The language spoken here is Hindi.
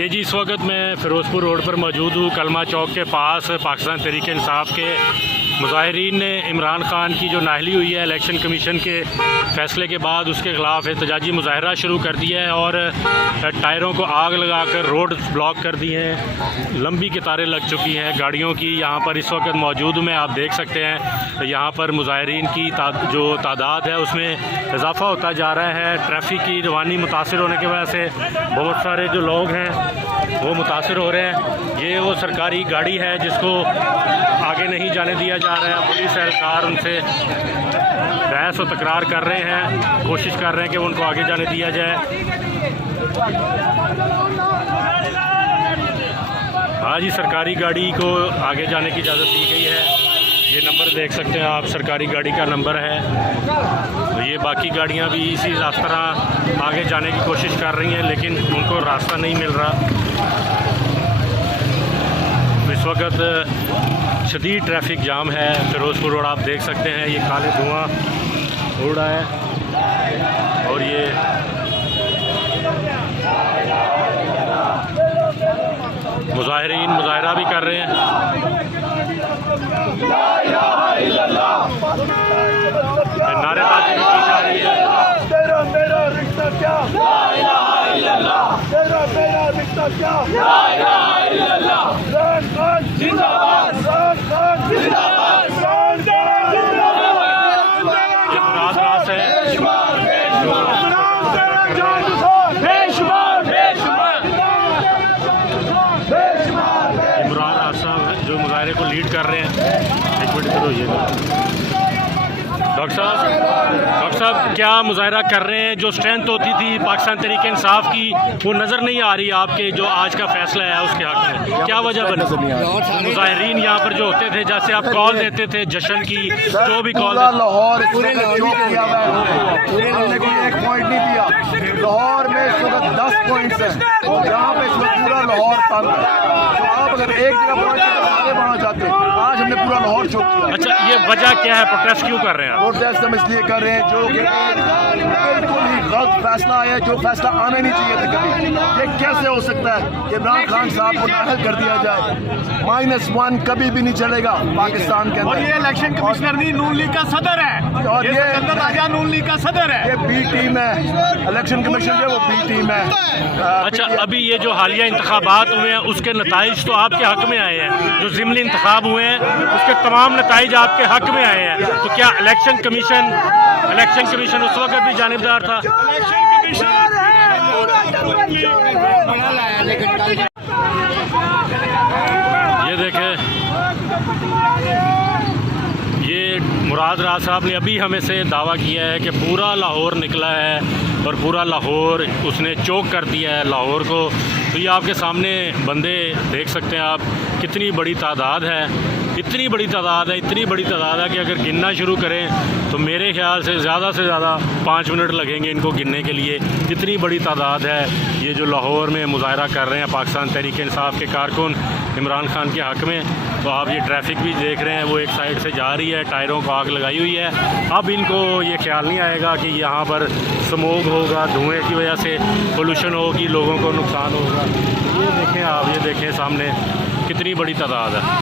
ये जी इस वक्त मैं फ़िरोज़पुर रोड पर मौजूद हूँ। कलमा चौक के पास पाकिस्तान तहरीक इंसाफ के मुजाहिरीन ने इमरान ख़ान की जो नाअहली हुई है इलेक्शन कमीशन के फ़ैसले के बाद उसके ख़िलाफ़ एहतजाजी मुजाहरा शुरू कर दिया है और टायरों को आग लगाकर रोड ब्लॉक कर दी हैं। लंबी कतारें लग चुकी हैं गाड़ियों की। यहाँ पर इस वक्त मौजूद हूँ मैं, आप देख सकते हैं यहाँ पर मुजाहिरीन की जो तादाद है उसमें इजाफ़ा होता जा रहा है। ट्रैफिक की रवानी मुतासर होने की वजह से बहुत सारे जो लोग हैं वो मुतासर हो रहे हैं। ये वो सरकारी गाड़ी है जिसको आगे नहीं जाने दिया जा रहा है। पुलिस एहलकार उनसे बहस व तकरार कर रहे हैं, कोशिश कर रहे हैं कि उनको आगे जाने दिया जाए। हाँ जी, सरकारी गाड़ी को आगे जाने की इजाज़त दी गई है। ये नंबर देख सकते हैं आप, सरकारी गाड़ी का नंबर है। तो ये बाकी गाड़ियाँ भी इसी तरह आगे जाने की कोशिश कर रही हैं लेकिन उनको रास्ता नहीं मिल रहा। तो इस वक्त शदीद ट्रैफिक जाम है फ़िरोज़पुर रोड, आप देख सकते हैं। ये काले धुआं उड़ रहा है और ये मुजाहिरीन मुजाहरा भी कर रहे हैं। नारेबाजी भी की जा रही है। तेरा मेरा रिश्ता क्या, ला इलाहा इल्लल्लाह। तेरा मेरा रिश्ता क्या, ला इलाहा इल्लल्लाह। इमरान खान जिंदाबाद, इमरान खान जिंदाबाद, इमरान खान जिंदाबाद। ये मुराद रास है। मुराद रास साहब जो मुजाहरे को लीड कर रहे हैं। एक मिनट करो ये डॉक्टर साहब क्या मुजाहरा कर रहे हैं? जो स्ट्रेंथ होती थी पाकिस्तान तहरीक इंसाफ की वो नज़र नहीं आ रही आपके जो आज का फैसला है उसके हक़ में, क्या वजह बनी? मुजाहिरीन यहाँ पर जो होते थे, जैसे आप कॉल देते थे जश्न की, जो भी कॉल लाहौर एक पॉइंट नहीं दिया। लाहौर में इस वक्त 10 पॉइंट्स हैं, जहाँ पे इसमें पूरा लाहौर तंग है। तो आप अगर एक जगह पॉइंट आगे बढ़ना चाहते हैं, आज हमने पूरा लाहौर चौक किया। अच्छा, ये वजह क्या है? प्रोटेस्ट क्यों कर रहे हैं आप? प्रोटेस्ट हम इसलिए कर रहे हैं जो कि बिल्कुल ही गलत फैसला आया, जो फैसला आना नहीं चाहिए था कभी। ये कैसे हो सकता है कि इमरान खान साहब को नाअहल कर दिया जाए? -1 कभी भी नहीं चलेगा पाकिस्तान के अंदर। और ये इलेक्शन कमिश्नर नहीं, नून लीग का सदर है और ये राजा नून लीग का सदर है। ये बी टीम है, इलेक्शन कमीशन जो है वो बी टीम है। अच्छा, अभी ये जो हालिया इंतखाबात हुए हैं उसके नताइज तो आपके हक़ में आए हैं। जो ज़िमनी इंतखाब हुए हैं उसके तमाम नताइज आपके हक़ में आए हैं। तो क्या इलेक्शन कमीशन उस वक्त भी जानिबदार था? ये देखें, ये मुराद राज साहब ने अभी हमें से दावा किया है कि पूरा लाहौर निकला है और पूरा लाहौर उसने चौक कर दिया है लाहौर को। तो ये आपके सामने बंदे देख सकते हैं आप, कितनी बड़ी तादाद है, इतनी बड़ी तादाद है कि अगर गिनना शुरू करें तो मेरे ख्याल से ज़्यादा 5 मिनट लगेंगे इनको गिनने के लिए। इतनी बड़ी तादाद है ये जो लाहौर में मुजाहरा कर रहे हैं पाकिस्तान तहरीक इंसाफ के कारकुन इमरान खान के हक़ में। तो आप ये ट्रैफिक भी देख रहे हैं, वो एक साइड से जा रही है, टायरों को आग लगाई हुई है। अब इनको ये ख्याल नहीं आएगा कि यहाँ पर स्मोक होगा, धुएँ की वजह से पोल्यूशन होगी, लोगों को नुकसान होगा। ये देखें आप, ये देखें सामने कितनी बड़ी तादाद है।